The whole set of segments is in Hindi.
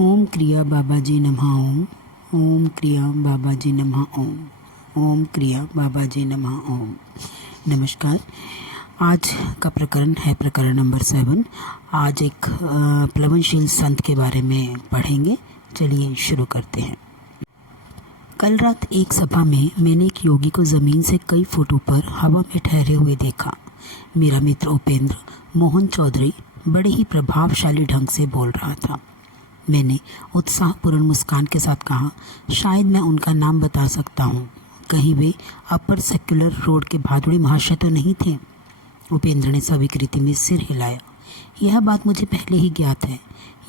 ओम क्रिया बाबाजी नमः ओम। ओम क्रिया बाबाजी नमः ओम। ओम क्रिया बाबाजी नमः ओम। नमस्कार। आज का प्रकरण है प्रकरण नंबर 7। आज एक प्लवनशील संत के बारे में पढ़ेंगे। चलिए शुरू करते हैं। कल रात एक सभा में मैंने एक योगी को ज़मीन से कई फुट ऊपर हवा में ठहरे हुए देखा। मेरा मित्र उपेंद्र मोहन चौधरी बड़े ही प्रभावशाली ढंग से बोल रहा था। मैंने उत्साहपूर्ण मुस्कान के साथ कहा, शायद मैं उनका नाम बता सकता हूँ। कहीं वे अपर सेक्युलर रोड के भादुड़ी महाशय तो नहीं थे? उपेंद्र ने स्वीकृति में सिर हिलाया। यह बात मुझे पहले ही ज्ञात है।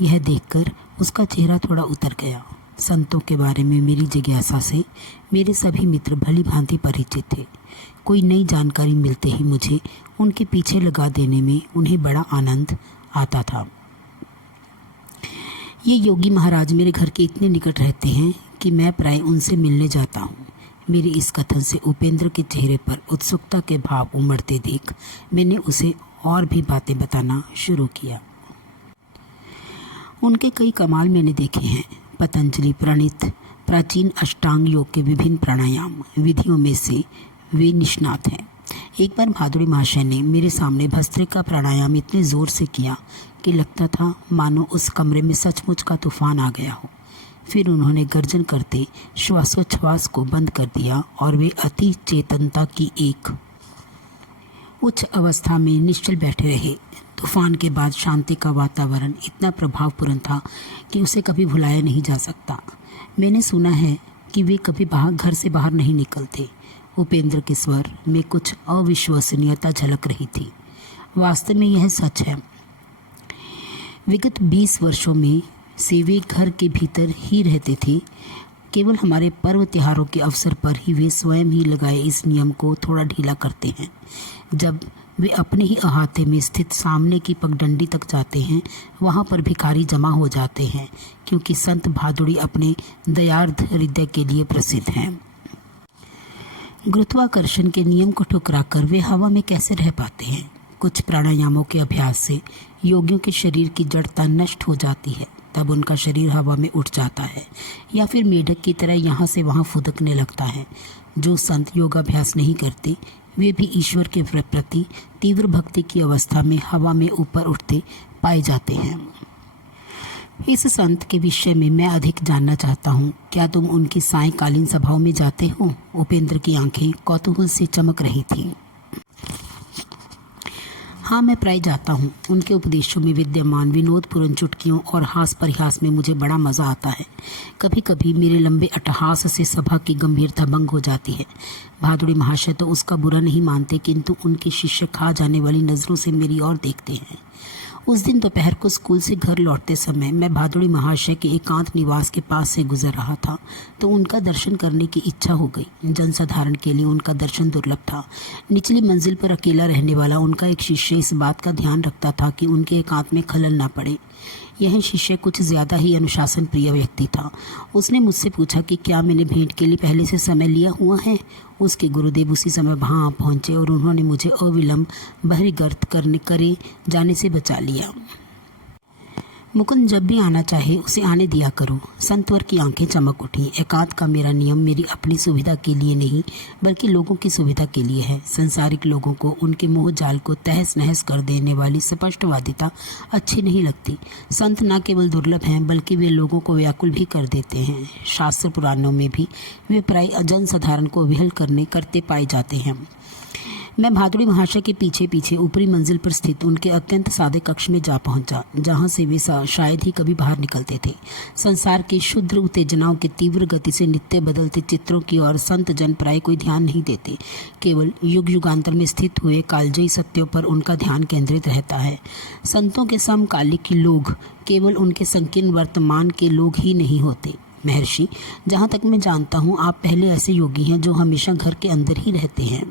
यह देखकर उसका चेहरा थोड़ा उतर गया। संतों के बारे में मेरी जिज्ञासा से मेरे सभी मित्र भली भांति परिचित थे। कोई नई जानकारी मिलते ही मुझे उनके पीछे लगा देने में उन्हें बड़ा आनंद आता था। ये योगी महाराज मेरे घर के इतने निकट रहते हैं कि मैं प्राय उनसे मिलने जाता हूँ। मेरे इस कथन से उपेंद्र के चेहरे पर उत्सुकता के भाव उमड़ते देख मैंने उसे और भी बातें बताना शुरू किया। उनके कई कमाल मैंने देखे हैं। पतंजलि प्रणीत प्राचीन अष्टांग योग के विभिन्न प्राणायाम विधियों में से वे निष्णात हैं। एक बार भादुड़ी महाशय ने मेरे सामने भस्त्रिका प्राणायाम इतने जोर से किया कि लगता था मानो उस कमरे में सचमुच का तूफान आ गया हो। फिर उन्होंने गर्जन करते श्वासोच्छ्वास को बंद कर दिया और वे अति चेतनता की एक उच्च अवस्था में निश्चल बैठे रहे। तूफान के बाद शांति का वातावरण इतना प्रभावपूर्ण था कि उसे कभी भुलाया नहीं जा सकता। मैंने सुना है कि वे कभी घर से बाहर नहीं निकलते। उपेंद्र के स्वर में कुछ अविश्वसनीयता झलक रही थी। वास्तव में यह सच है। विगत 20 वर्षों में से वे घर के भीतर ही रहते थे। केवल हमारे पर्व त्योहारों के अवसर पर ही वे स्वयं ही लगाए इस नियम को थोड़ा ढीला करते हैं। जब वे अपने ही अहाते में स्थित सामने की पगडंडी तक जाते हैं, वहाँ पर भिखारी जमा हो जाते हैं, क्योंकि संत भादुड़ी अपने दयार्द हृदय के लिए प्रसिद्ध हैं। गुरुत्वाकर्षण के नियम को ठुकराकर वे हवा में कैसे रह पाते हैं? कुछ प्राणायामों के अभ्यास से योगियों के शरीर की जड़ता नष्ट हो जाती है। तब उनका शरीर हवा में उठ जाता है या फिर मेढक की तरह यहाँ से वहाँ फुदकने लगता है। जो संत योगाभ्यास नहीं करते वे भी ईश्वर के प्रति तीव्र भक्ति की अवस्था में हवा में ऊपर उठते पाए जाते हैं। इस संत के विषय में मैं अधिक जानना चाहता हूँ। क्या तुम उनकी सायंकालीन सभाओं में जाते हो? उपेंद्र की आंखें कौतूहल से चमक रही थीं। हाँ, मैं प्राय जाता हूँ। उनके उपदेशों में विद्यमान विनोदपूर्ण चुटकियों और हास परिहास में मुझे बड़ा मज़ा आता है। कभी कभी मेरे लंबे अट्टहास से सभा की गंभीरता भंग हो जाती है। भादुड़ी महाशय तो उसका बुरा नहीं मानते, किंतु उनके शिष्य खा जाने वाली नज़रों से मेरी ओर देखते हैं। उस दिन दोपहर को स्कूल से घर लौटते समय मैं भादुड़ी महाशय के एकांत निवास के पास से गुजर रहा था तो उनका दर्शन करने की इच्छा हो गई। जनसाधारण के लिए उनका दर्शन दुर्लभ था। निचली मंजिल पर अकेला रहने वाला उनका एक शिष्य इस बात का ध्यान रखता था कि उनके एकांत में खलल न पड़े। यह शिष्य कुछ ज़्यादा ही अनुशासन प्रिय व्यक्ति था। उसने मुझसे पूछा कि क्या मैंने भेंट के लिए पहले से समय लिया हुआ है। उसके गुरुदेव उसी समय वहाँ पहुँचे और उन्होंने मुझे अविलंब बहरी गर्त करे जाने से बचा लिया। मुकुंद जब भी आना चाहे उसे आने दिया करो। संतवर की आंखें चमक उठी। एकांत का मेरा नियम मेरी अपनी सुविधा के लिए नहीं बल्कि लोगों की सुविधा के लिए है। संसारिक लोगों को उनके मोह जाल को तहस नहस कर देने वाली स्पष्टवादिता अच्छी नहीं लगती। संत न केवल दुर्लभ हैं बल्कि वे लोगों को व्याकुल भी कर देते हैं। शास्त्र पुराणों में भी वे प्राय जनसाधारण को विहल करते पाए जाते हैं। मैं भादुड़ी महाशय के पीछे पीछे ऊपरी मंजिल पर स्थित उनके अत्यंत सादे कक्ष में जा पहुंचा, जहां से वे शायद ही कभी बाहर निकलते थे। संसार की क्षुद्र उत्तेजनाओं के तीव्र गति से नित्य बदलते चित्रों की ओर संत जन प्राय कोई ध्यान नहीं देते। केवल युग युगांतर में स्थित हुए कालजयी सत्यों पर उनका ध्यान केंद्रित रहता है। संतों के समकालिक लोग केवल उनके संकीर्ण वर्तमान के लोग ही नहीं होते। महर्षि, जहाँ तक मैं जानता हूँ आप पहले ऐसे योगी हैं जो हमेशा घर के अंदर ही रहते हैं।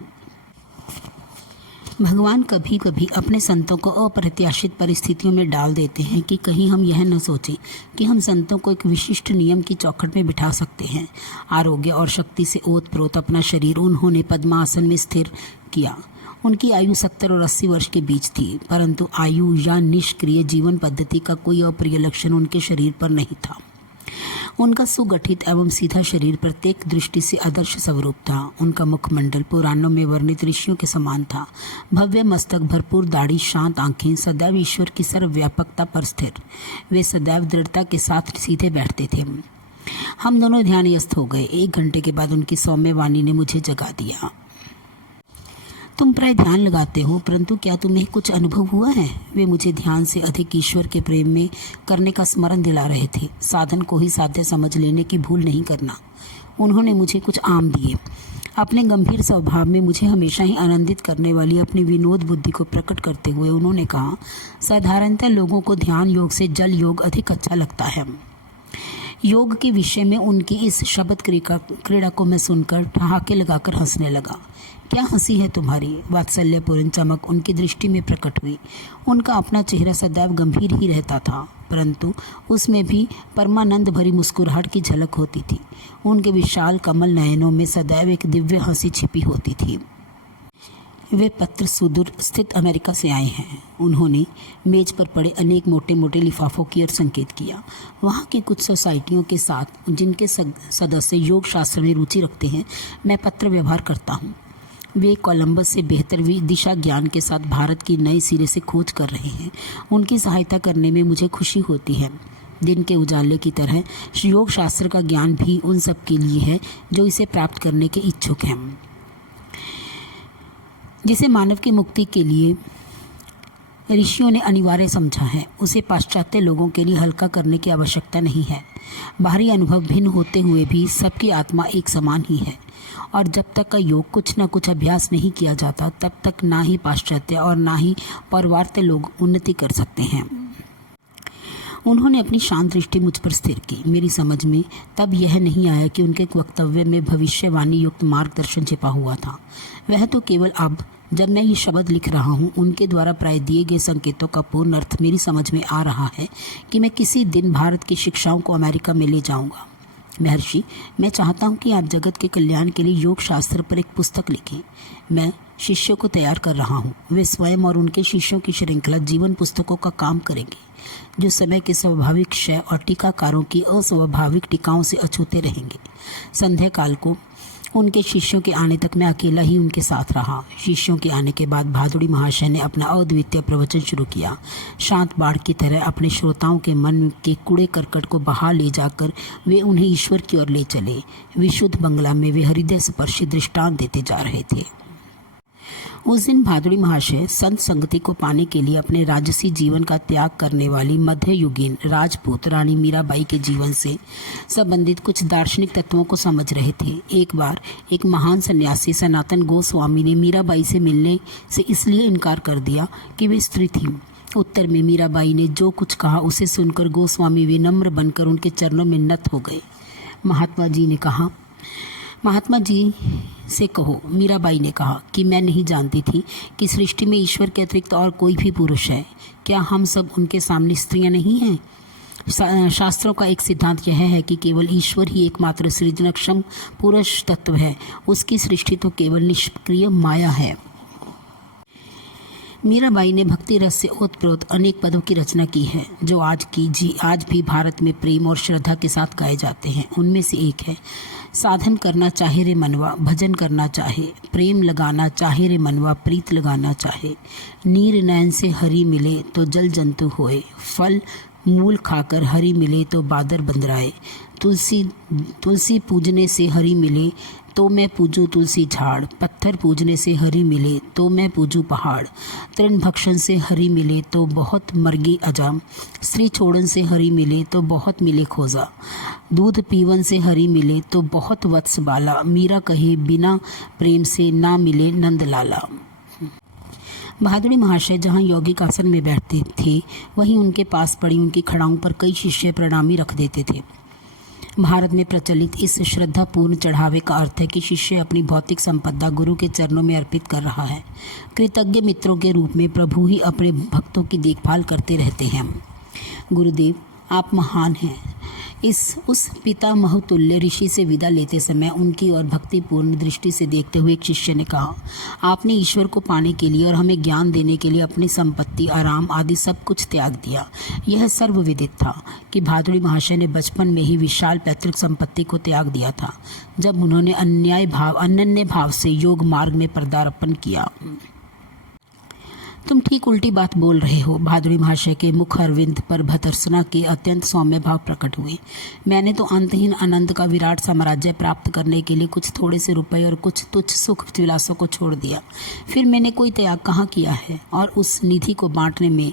भगवान कभी कभी अपने संतों को अप्रत्याशित परिस्थितियों में डाल देते हैं कि कहीं हम यह न सोचें कि हम संतों को एक विशिष्ट नियम की चौखट में बिठा सकते हैं। आरोग्य और शक्ति से ओतप्रोत अपना शरीर उन्होंने पद्मासन में स्थिर किया। उनकी आयु 70 और 80 वर्ष के बीच थी, परंतु आयु या निष्क्रिय जीवन पद्धति का कोई अप्रिय लक्षण उनके शरीर पर नहीं था। उनका सुगठित एवं सीधा शरीर प्रत्येक दृष्टि से आदर्श स्वरूप था। उनका मुखमंडल पुराणों में वर्णित ऋषियों के समान था। भव्य मस्तक, भरपूर दाढ़ी, शांत आंखें, सदैव ईश्वर की सर्वव्यापकता पर स्थिर। वे सदैव दृढ़ता के साथ सीधे बैठते थे। हम दोनों ध्यानस्थ हो गए। 1 घंटे के बाद उनकी सौम्य वाणी ने मुझे जगा दिया। तुम प्राय ध्यान लगाते हो, परंतु क्या तुम्हें कुछ अनुभव हुआ है? वे मुझे ध्यान से अधिक ईश्वर के प्रेम में करने का स्मरण दिला रहे थे। साधन को ही साध्य समझ लेने की भूल नहीं करना। उन्होंने मुझे कुछ आम दिए। अपने गंभीर स्वभाव में मुझे हमेशा ही आनंदित करने वाली अपनी विनोद बुद्धि को प्रकट करते हुए उन्होंने कहा, साधारणतः लोगों को ध्यान योग से जल योग अधिक अच्छा लगता है। योग के विषय में उनकी इस शब्द क्रीड़ा को मैं सुनकर ठहाके लगाकर हंसने लगा। क्या हंसी है तुम्हारी? वात्सल्यपूर्ण चमक उनकी दृष्टि में प्रकट हुई। उनका अपना चेहरा सदैव गंभीर ही रहता था, परंतु उसमें भी परमानंद भरी मुस्कुराहट की झलक होती थी। उनके विशाल कमल नयनों में सदैव एक दिव्य हंसी छिपी होती थी। वे पत्र सुदूर स्थित अमेरिका से आए हैं। उन्होंने मेज पर पड़े अनेक मोटे मोटे लिफाफों की ओर संकेत किया। वहाँ की कुछ सोसाइटियों के साथ जिनके सदस्य योग शास्त्र में रुचि रखते हैं, मैं पत्र व्यवहार करता हूँ। वे कोलंबस से बेहतर दिशा ज्ञान के साथ भारत की नए सिरे से खोज कर रहे हैं। उनकी सहायता करने में मुझे खुशी होती है। दिन के उजाले की तरह योग शास्त्र का ज्ञान भी उन सब के लिए है जो इसे प्राप्त करने के इच्छुक हैं। जिसे मानव की मुक्ति के लिए ऋषियों ने अनिवार्य समझा है, उसे पाश्चात्य लोगों के लिए हल्का करने की आवश्यकता नहीं है। बाहरी अनुभव भिन्न होते हुए भी सबकी आत्मा एक समान ही है, और जब तक का योग कुछ न कुछ अभ्यास नहीं किया जाता, तब तक ना ही पाश्चात्य और ना ही पौर्वात्य लोग उन्नति कर सकते हैं। उन्होंने अपनी शांत दृष्टि मुझ पर स्थिर की। मेरी समझ में तब यह नहीं आया कि उनके वक्तव्य में भविष्यवाणी युक्त मार्गदर्शन छिपा हुआ था। वह तो केवल अब, जब मैं ये शब्द लिख रहा हूँ, उनके द्वारा प्राय दिए गए संकेतों का पूर्ण अर्थ मेरी समझ में आ रहा है कि मैं किसी दिन भारत की शिक्षाओं को अमेरिका में ले जाऊँगा। महर्षि, मैं चाहता हूँ कि आप जगत के कल्याण के लिए योग शास्त्र पर एक पुस्तक लिखें। मैं शिष्यों को तैयार कर रहा हूँ। वे स्वयं और उनके शिष्यों की श्रृंखला जीवन पुस्तकों का काम करेंगे, जो समय के स्वाभाविक क्षय और टीकाकारों की अस्वाभाविक टीकाओं से अछूते रहेंगे। संध्या काल को उनके शिष्यों के आने तक मैं अकेला ही उनके साथ रहा। शिष्यों के आने के बाद भादुड़ी महाशय ने अपना अद्वितीय प्रवचन शुरू किया। शांत बाढ़ की तरह अपने श्रोताओं के मन के कूड़े करकट को बहा ले जाकर वे उन्हें ईश्वर की ओर ले चले। विशुद्ध बंगला में वे हृदय स्पर्शी दृष्टांत देते जा रहे थे। उस दिन भादुड़ी महाशय संत संगति को पाने के लिए अपने राजसी जीवन का त्याग करने वाली मध्ययुगीन राजपूत रानी मीराबाई के जीवन से संबंधित कुछ दार्शनिक तत्वों को समझ रहे थे। एक बार एक महान सन्यासी सनातन गोस्वामी ने मीराबाई से मिलने से इसलिए इनकार कर दिया कि वे स्त्री थीं। उत्तर में मीराबाई ने जो कुछ कहा उसे सुनकर गोस्वामी विनम्र बनकर उनके चरणों में नत हो गए। महात्मा जी से कहो, मीराबाई ने कहा, कि मैं नहीं जानती थी कि सृष्टि में ईश्वर के अतिरिक्त और कोई भी पुरुष है। क्या हम सब उनके सामने स्त्रियां नहीं हैं? शास्त्रों का एक सिद्धांत यह है कि केवल ईश्वर ही एकमात्र सृजनक्षम पुरुष तत्व है। उसकी सृष्टि तो केवल निष्क्रिय माया है। मीराबाई ने भक्ति रस से ओतप्रोत अनेक पदों की रचना की है, जो आज भी भारत में प्रेम और श्रद्धा के साथ गाए जाते हैं। उनमें से एक है, साधन करना चाहे रे मनवा, भजन करना चाहे, प्रेम लगाना चाहे रे मनवा, प्रीत लगाना चाहे, नीर नयन से हरि मिले तो जल जंतु होए, फल मूल खाकर हरि मिले तो बादर बंदराए, तुलसी पूजने से हरि मिले तो मैं पूजूं तुलसी झाड़, पत्थर पूजने से हरि मिले तो मैं पूजूं पहाड़, तृण भक्षण से हरि मिले तो बहुत मर्गी अजाम, स्त्री छोड़न से हरि मिले तो बहुत मिले खोजा, दूध पीवन से हरि मिले तो बहुत वत्स बाला, मीरा कहे बिना प्रेम से ना मिले नंद लाला। भादुड़ी महाशय जहाँ यौगिक आसन में बैठते थे, वहीं उनके पास पड़ी उनकी खड़ाओं पर कई शिष्य प्रणामी रख देते थे। भारत में प्रचलित इस श्रद्धापूर्ण चढ़ावे का अर्थ है कि शिष्य अपनी भौतिक संपदा गुरु के चरणों में अर्पित कर रहा है। कृतज्ञ मित्रों के रूप में प्रभु ही अपने भक्तों की देखभाल करते रहते हैं। गुरुदेव, आप महान हैं। उस पिता महतुल्य ऋषि से विदा लेते समय उनकी और भक्तिपूर्ण दृष्टि से देखते हुए एक शिष्य ने कहा, आपने ईश्वर को पाने के लिए और हमें ज्ञान देने के लिए अपनी संपत्ति, आराम आदि सब कुछ त्याग दिया। यह सर्वविदित था कि भादुड़ी महाशय ने बचपन में ही विशाल पैतृक संपत्ति को त्याग दिया था जब उन्होंने अनन्य भाव से योग मार्ग में पदार्पण किया। तुम ठीक उल्टी बात बोल रहे हो। भादुड़ी महाशय के मुख अरविंद पर भर्त्सना के अत्यंत सौम्य भाव प्रकट हुए। मैंने तो अंतहीन अनंत का विराट साम्राज्य प्राप्त करने के लिए कुछ थोड़े से रुपए और कुछ तुच्छ सुख विलासों को छोड़ दिया। फिर मैंने कोई त्याग कहाँ किया है, और उस निधि को बांटने में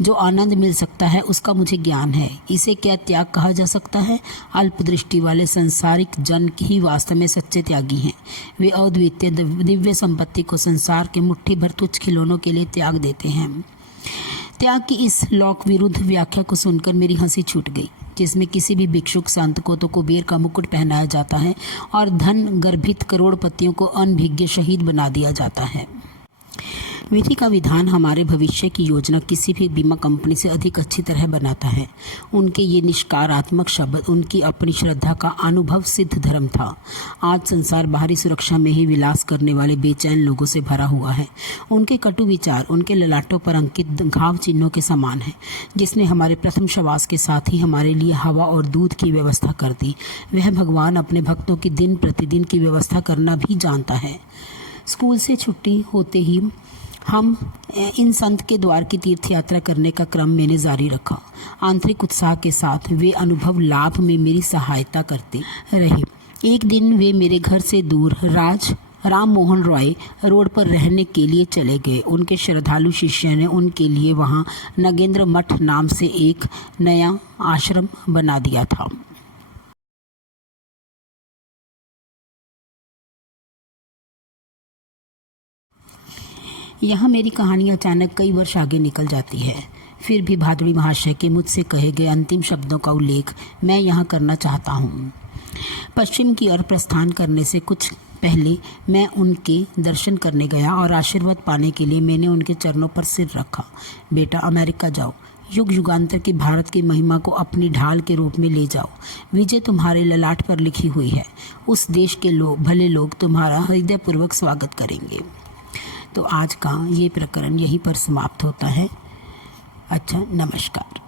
जो आनंद मिल सकता है उसका मुझे ज्ञान है। इसे क्या त्याग कहा जा सकता है? अल्पदृष्टि वाले संसारिक जन ही वास्तव में सच्चे त्यागी हैं। वे अद्वितीय दिव्य संपत्ति को संसार के मुट्ठी भर तुच्छ खिलौनों के लिए त्याग देते हैं। त्याग की इस लोक विरुद्ध व्याख्या को सुनकर मेरी हंसी छूट गई, जिसमें किसी भी भिक्षुक संत को तो कुबेर का मुकुट पहनाया जाता है और धन गर्भित करोड़पतियों को अनभिज्ञ शहीद बना दिया जाता है। विधि का विधान हमारे भविष्य की योजना किसी भी बीमा कंपनी से अधिक अच्छी तरह बनाता है। उनके ये निष्कारात्मक शब्द उनकी अपनी श्रद्धा का अनुभव सिद्ध धर्म था। आज संसार बाहरी सुरक्षा में ही विलास करने वाले बेचैन लोगों से भरा हुआ है। उनके कटु विचार उनके ललाटों पर अंकित घाव चिन्हों के समान है। जिसने हमारे प्रथम श्वास के साथ ही हमारे लिए हवा और दूध की व्यवस्था कर दी, वह भगवान अपने भक्तों की दिन प्रतिदिन की व्यवस्था करना भी जानता है। स्कूल से छुट्टी होते ही हम इन संत के द्वार की तीर्थ यात्रा करने का क्रम मैंने जारी रखा। आंतरिक उत्साह के साथ वे अनुभव लाभ में मेरी सहायता करते रहे। एक दिन वे मेरे घर से दूर राम मोहन रॉय रोड पर रहने के लिए चले गए। उनके श्रद्धालु शिष्य ने उनके लिए वहां नगेंद्र मठ नाम से एक नया आश्रम बना दिया था। यहाँ मेरी कहानी अचानक कई वर्ष आगे निकल जाती है। फिर भी भादुड़ी महाशय के मुझसे कहे गए अंतिम शब्दों का उल्लेख मैं यहाँ करना चाहता हूँ। पश्चिम की ओर प्रस्थान करने से कुछ पहले मैं उनके दर्शन करने गया और आशीर्वाद पाने के लिए मैंने उनके चरणों पर सिर रखा। बेटा, अमेरिका जाओ, युग युगांतर की भारत की महिमा को अपनी ढाल के रूप में ले जाओ। विजय तुम्हारे ललाट पर लिखी हुई है। उस देश के भले लोग तुम्हारा हृदयपूर्वक स्वागत करेंगे। तो आज का ये प्रकरण यहीं पर समाप्त होता है। अच्छा, नमस्कार।